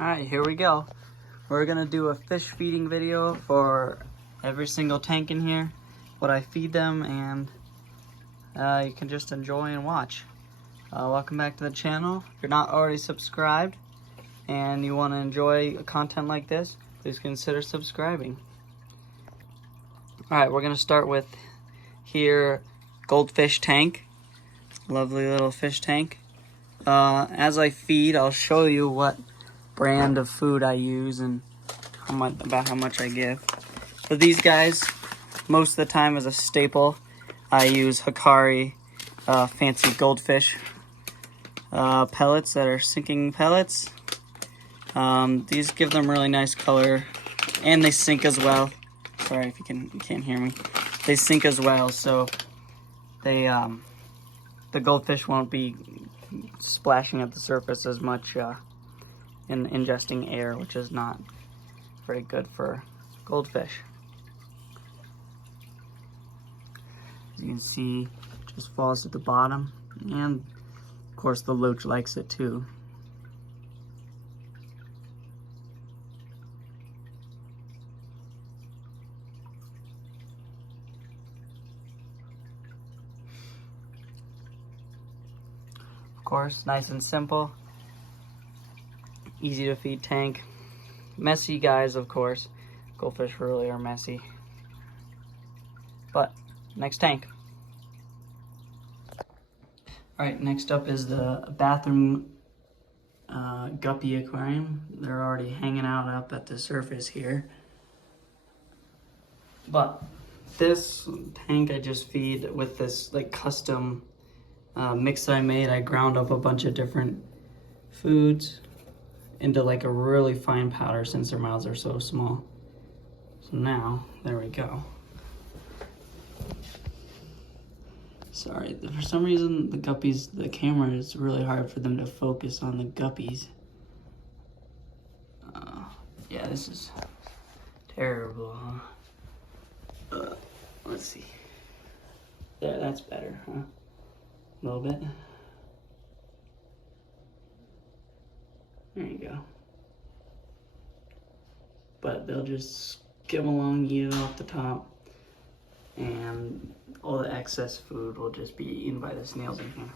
Alright, here we go. We're gonna do a fish feeding video for every single tank in here, what I feed them, and you can just enjoy and watch. Welcome back to the channel. If you're not already subscribed and you want to enjoy content like this, please consider subscribing. Alright, we're gonna start with here, Goldfish tank. Lovely little fish tank. As I feed, I'll show you what brand of food I use and how much I give. For these guys, most of the time as a staple, I use Hikari fancy Goldfish pellets that are sinking pellets. These give them really nice color, and they sink as well. Sorry if you can't hear me. They sink as well, so they the goldfish won't be splashing at the surface as much in ingesting air, which is not very good for goldfish. As you can see, it just falls to the bottom, and of course the loach likes it too. Of course, nice and simple. Easy to feed tank. Messy guys, of course. Goldfish really are messy. But, next tank. Alright, next up is the bathroom Guppy aquarium. They're already hanging out up at the surface here. But, this tank I just feed with this like custom mix that I made. I ground up a bunch of different foods into like a really fine powder since their mouths are so small. So now, there we go. Sorry, for some reason the guppies, the camera is really hard for them to focus on the guppies. Yeah, this is terrible, huh? Let's see. There, that's better, huh? A little bit. There you go. But they'll just skim along, eat it off the top, and all the excess food will just be eaten by the snails in here.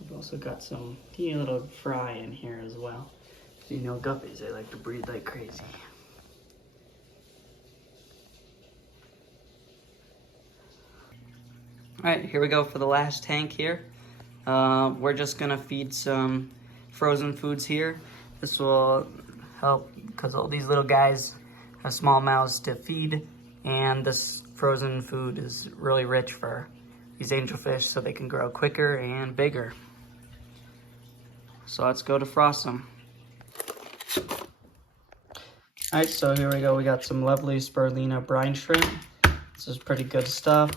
We've also got some teeny little fry in here as well. You know, guppies, they like to breathe like crazy. Alright, here we go for the last tank here. We're just gonna feed some frozen foods here. This will help because all these little guys have small mouths to feed, and this frozen food is really rich for these angelfish so they can grow quicker and bigger. So let's go defrost them. Alright, so here we go. We got some lovely spirulina brine shrimp. This is pretty good stuff.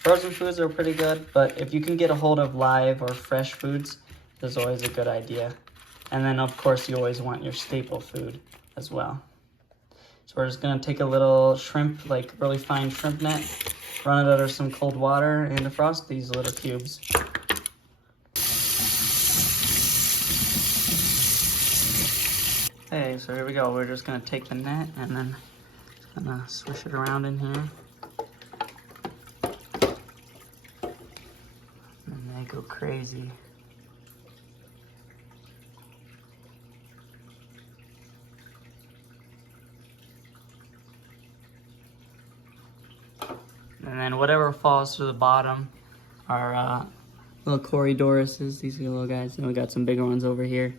Frozen foods are pretty good, but if you can get a hold of live or fresh foods, this is always a good idea. And then of course you always want your staple food as well. So we're just gonna take a little shrimp, like really fine shrimp net, run it under some cold water, and defrost these little cubes. Okay, so here we go. We're just gonna take the net and then gonna swish it around in here. And they go crazy. And then whatever falls to the bottom are little Corydoruses. These are the little guys. And we got some bigger ones over here.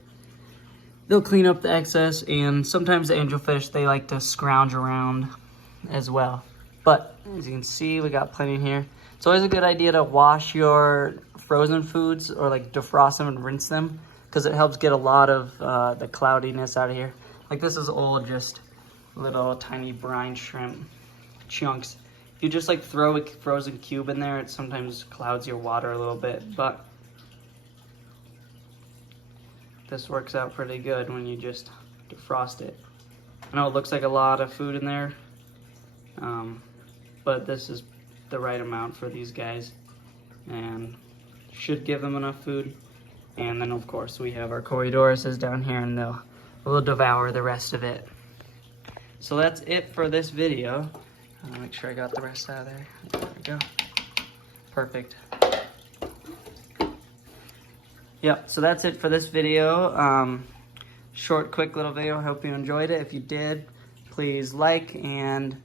They'll clean up the excess, and sometimes the angelfish, they like to scrounge around as well. But as you can see, we got plenty in here. It's always a good idea to wash your frozen foods or like defrost them and rinse them, because it helps get a lot of the cloudiness out of here. Like this is all just little tiny brine shrimp chunks. If you just like throw a frozen cube in there, it sometimes clouds your water a little bit, but this works out pretty good when you just defrost it. I know it looks like a lot of food in there, but this is the right amount for these guys and should give them enough food. And then of course we have our Corydoruses down here, and they'll devour the rest of it. So that's it for this video. I'll make sure I got the rest out of there. There we go. Perfect. Yep, so that's it for this video. Short, quick little video. I hope you enjoyed it. If you did, please like, and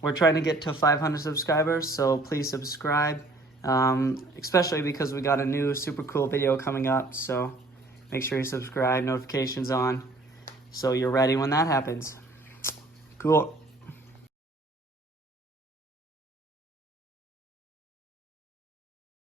we're trying to get to 500 subscribers, so please subscribe. Especially because we got a new super cool video coming up, so make sure you subscribe, notifications on, so you're ready when that happens. Cool.